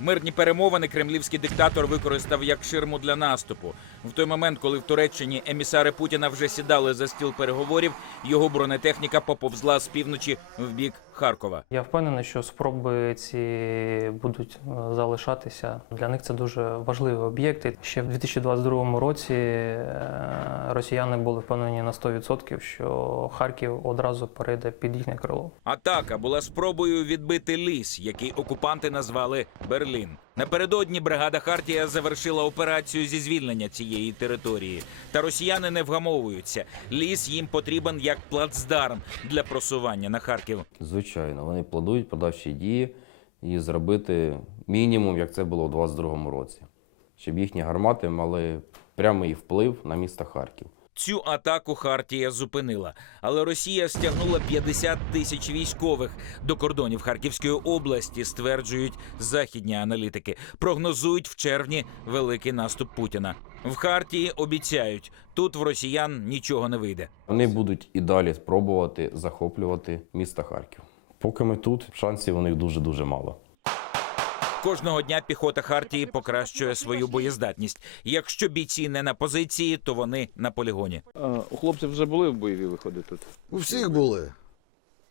Мирні перемовини кремлівський диктатор використав як ширму для наступу. В той момент, коли в Туреччині емісари Путіна вже сідали за стіл переговорів, його бронетехніка поповзла з півночі в бік Харкова. Я впевнений, що спроби ці будуть е, залишатися. Для них це дуже важливі об'єкти. Ще в 2022 році е, росіяни були впевнені на 100%, що Харків одразу перейде під їхнє крило. Атака була спробою відбити ліс, який окупанти назвали Берлін. Напередодні бригада Хартія завершила операцію зі звільнення цієї території. Та росіяни не вгамовуються. Ліс їм потрібен як плацдарм для просування на Харків. Звичайно, вони планують подальші дії і зробити мінімум, як це було у 22-му році, щоб їхні гармати мали прямий вплив на місто Харків. Цю атаку Хартія зупинила, але Росія стягнула 50 тисяч військових до кордонів Харківської області, стверджують західні аналітики. Прогнозують в червні великий наступ Путіна. В Хартії обіцяють, тут в росіян нічого не вийде. Вони будуть і далі спробувати захоплювати місто Харків. Поки ми тут, шансів у них дуже-дуже мало. Кожного дня піхота Хартії покращує свою боєздатність. Якщо бійці не на позиції, то вони на полігоні. У хлопців вже були бойові виходи тут. У всіх були.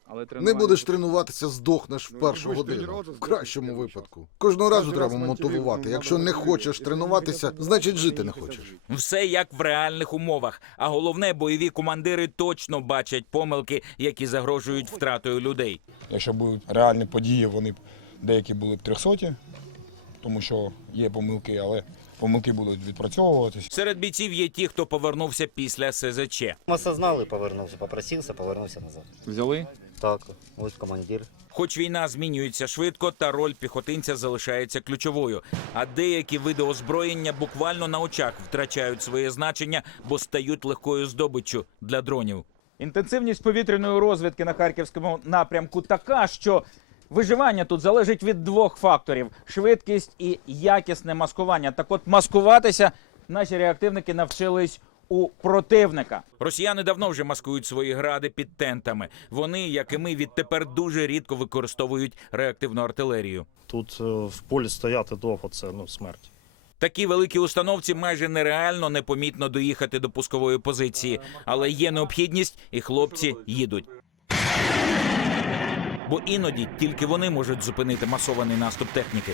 Але Не будеш тренуватися, здохнеш в першу годину. В кращому випадку. Кожного разу треба раз мотивувати, ну, Якщо не хочеш тренуватися, значить жити не хочеш хочеш. Все як в реальних умовах. А головне, бойові командири точно бачать помилки, які загрожують втратою людей. Якщо будуть реальні події, вони б деякі були б трьохсоті, тому що є помилки, але помилки будуть відпрацьовуватися. Серед бійців є ті, хто повернувся після СЗЧ. Осознал и повернулся, попросился, повернулся назад. Взяли? Так, ось командир. Хоч війна змінюється швидко, та роль піхотинця залишається ключовою. А деякі види озброєння буквально на очах втрачають своє значення, бо стають легкою здобиччю для дронів. Інтенсивність повітряної розвідки на харківському напрямку така, що виживання тут залежить від двох факторів: швидкість і якісне маскування. Так от маскуватися наші реактивники навчились. У противника росіяни давно вже маскують свої гради під тентами. Вони, як і ми, відтепер дуже рідко використовують реактивну артилерію. Тут е, в полі стояти довго це ну смерть. Такі великі установці майже нереально непомітно доїхати до пускової позиції, але є необхідність, і хлопці їдуть. Бо іноді тільки вони можуть зупинити масований наступ техніки.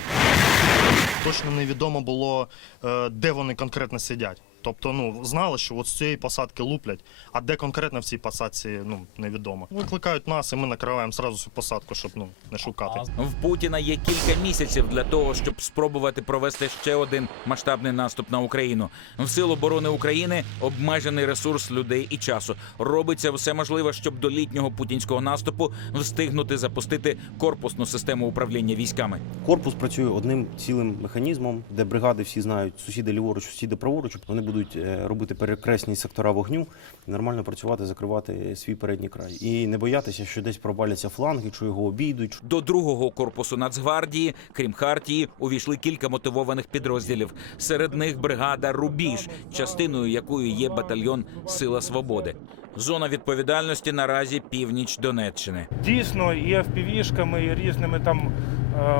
Точно невідомо було, е, де вони конкретно сидять. Тобто, ну знали, що от з цієї посадки луплять, а де конкретно в цій посадці, ну невідомо. Викликають нас, і ми накриваємо зразу цю посадку, щоб ну не шукати. В Путіна є кілька місяців для того, щоб спробувати провести ще один масштабний наступ на Україну. В сил оборони України обмежений ресурс людей і часу. Робиться все можливе, щоб до літнього путінського наступу встигнути запустити корпусну систему управління військами. Корпус працює одним цілим механізмом, де бригади всі знають сусіди ліворуч, сусіди праворуч. Вони будуть е, робити перекресні сектора вогню, нормально працювати, закривати свій передній край. І не боятися, що десь проваляться фланги, що його обійдуть, До другого корпусу Нацгвардії, крім Хартії, увійшли кілька мотивованих підрозділів. Серед них бригада Рубіж, частиною якої є батальйон Сила Свободи. Зона відповідальності наразі північ Донеччини. Дійсно, і FPV-шками, і різними там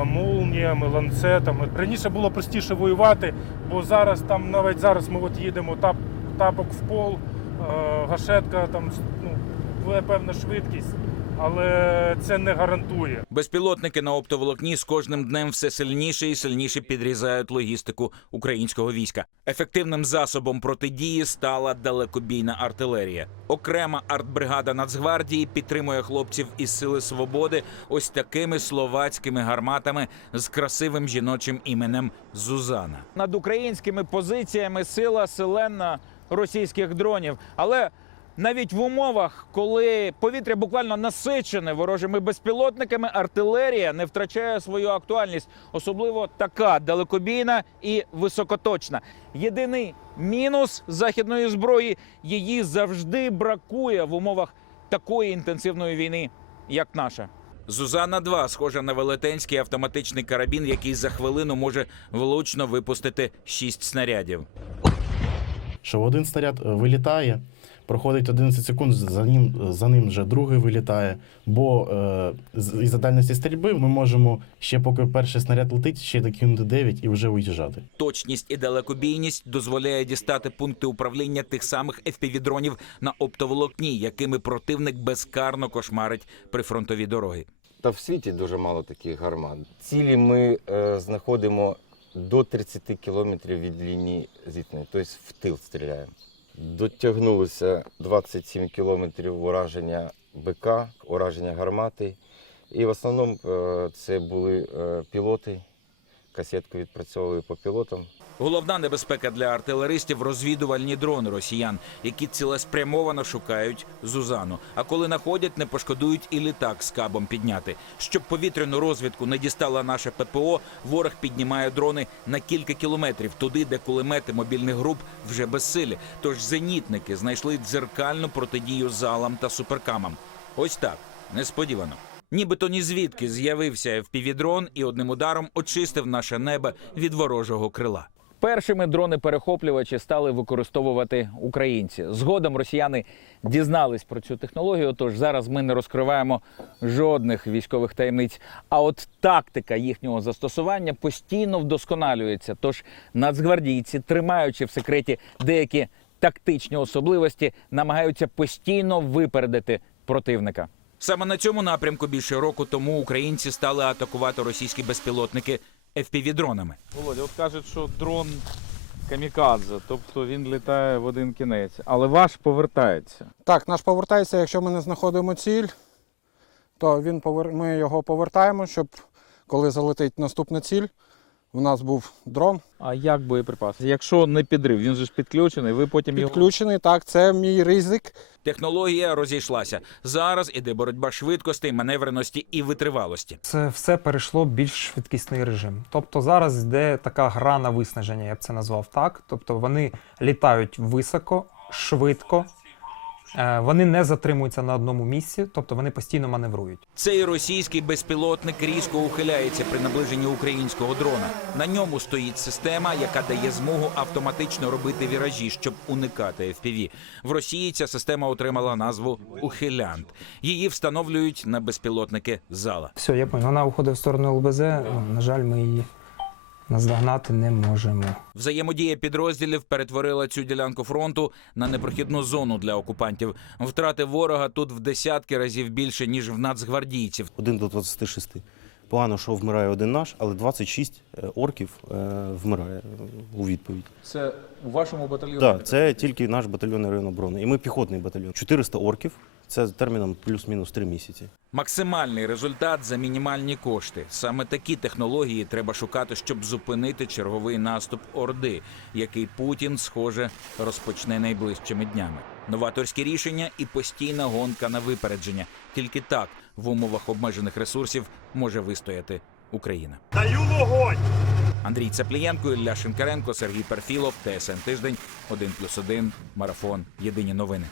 молніями, ланцетами. Раніше було простіше воювати, бо зараз там навіть зараз ми от їдемо тап, тапок в пол, е, гашетка, там ну, певна швидкість, але це не гарантує. Безпілотники на оптоволокні з кожним днем все сильніше і сильніше підрізають логістику українського війська. Ефективним засобом протидії стала далекобійна артилерія. Окрема артбригада Нацгвардії підтримує хлопців із сили свободи ось такими словацькими гарматами з красивим жіночим іменем Зузана. Над українськими позиціями сила селена російських дронів, але навіть в умовах, коли повітря буквально насичене ворожими безпілотниками, артилерія не втрачає свою актуальність, особливо така далекобійна і високоточна. Єдиний мінус західної зброї її завжди бракує в умовах такої інтенсивної війни, як наша. Зузана 2 схожа на велетенський автоматичний карабін, який за хвилину може влучно випустити шість снарядів. що один снаряд е, вилітає, проходить 11 секунд, за ним, за ним вже другий вилітає. Бо е, з- із-за дальності стрільби ми можемо ще поки перший снаряд летить, ще докинути 9 і вже уїжджати. Точність і далекобійність дозволяє дістати пункти управління тих самих FPV-дронів на оптоволокні, якими противник безкарно кошмарить прифронтові дороги. Та в світі дуже мало таких гармат. Цілі ми е, знаходимо до 30 кілометрів від лінії зіткнення, тобто в тил стріляємо. Дотягнулося 27 кілометрів ураження БК, ураження гармати. І в основному е, це були е, пілоти. Касетку відпрацьовували по пілотам. Головна небезпека для артилеристів розвідувальні дрони росіян, які цілеспрямовано шукають Зузану. А коли находять, не пошкодують і літак з кабом підняти. Щоб повітряну розвідку не дістала наше ППО, ворог піднімає дрони на кілька кілометрів туди, де кулемети мобільних груп вже безсилі. Тож зенітники знайшли дзеркальну протидію залам та суперкамам. Ось так несподівано. Нібито ні звідки з'явився FPV-дрон і одним ударом очистив наше небо від ворожого крила. Першими дрони-перехоплювачі стали використовувати українці. Згодом росіяни дізнались про цю технологію. Тож зараз ми не розкриваємо жодних військових таємниць. А от тактика їхнього застосування постійно вдосконалюється. Тож нацгвардійці, тримаючи в секреті деякі тактичні особливості, намагаються постійно випередити противника. Саме на цьому напрямку більше року тому українці стали атакувати російські безпілотники FPV-дронами. Володя, от кажуть, що дрон камікадзе, тобто він літає в один кінець, але ваш повертається. Так, наш повертається, якщо ми не знаходимо ціль, то він повер... ми його повертаємо, щоб коли залетить наступна ціль, в нас був дрон А як боєприпас? Якщо не підрив, він же ж підключений, ви потім його. підключений. Так, це мій ризик. Технологія розійшлася. Зараз іде боротьба швидкості, маневреності і витривалості. Це все перейшло в більш швидкісний режим. Тобто зараз йде така гра на виснаження, я б це назвав так. Тобто вони літають високо, швидко, вони не затримуються на одному місці, тобто вони постійно маневрують. Цей російський безпілотник різко ухиляється при наближенні українського дрона. На ньому стоїть система, яка дає змогу автоматично робити віражі, щоб уникати FPV. В Росії ця система отримала назву Ухилянт. Її встановлюють на безпілотники зала. Все, я понял. Вона уходить в сторону ЛБЗ. Ну, на жаль, ми її наздогнати не можемо. Взаємодія підрозділів перетворила цю ділянку фронту на непрохідну зону для окупантів. Втрати ворога тут в десятки разів більше ніж в нацгвардійців. Один до 26. Погано, що вмирає один наш, але 26 е, орків е, вмирає е, у відповідь. Це у вашому батальйоні? Так, це тільки наш батальйон району оборони. І ми піхотний батальйон. 400 орків. Це терміном плюс-мінус 3 місяці. Максимальний результат за мінімальні кошти. Саме такі технології треба шукати, щоб зупинити черговий наступ Орди, який Путін, схоже, розпочне найближчими днями. Новаторські рішення і постійна гонка на випередження. Тільки так в умовах обмежених ресурсів може вистояти Україна. Даю вогонь! Андрій Цаплієнко, Ілля Шинкаренко, Сергій Перфілов, ТСН Тиждень, 1+,1, Марафон. Єдині новини.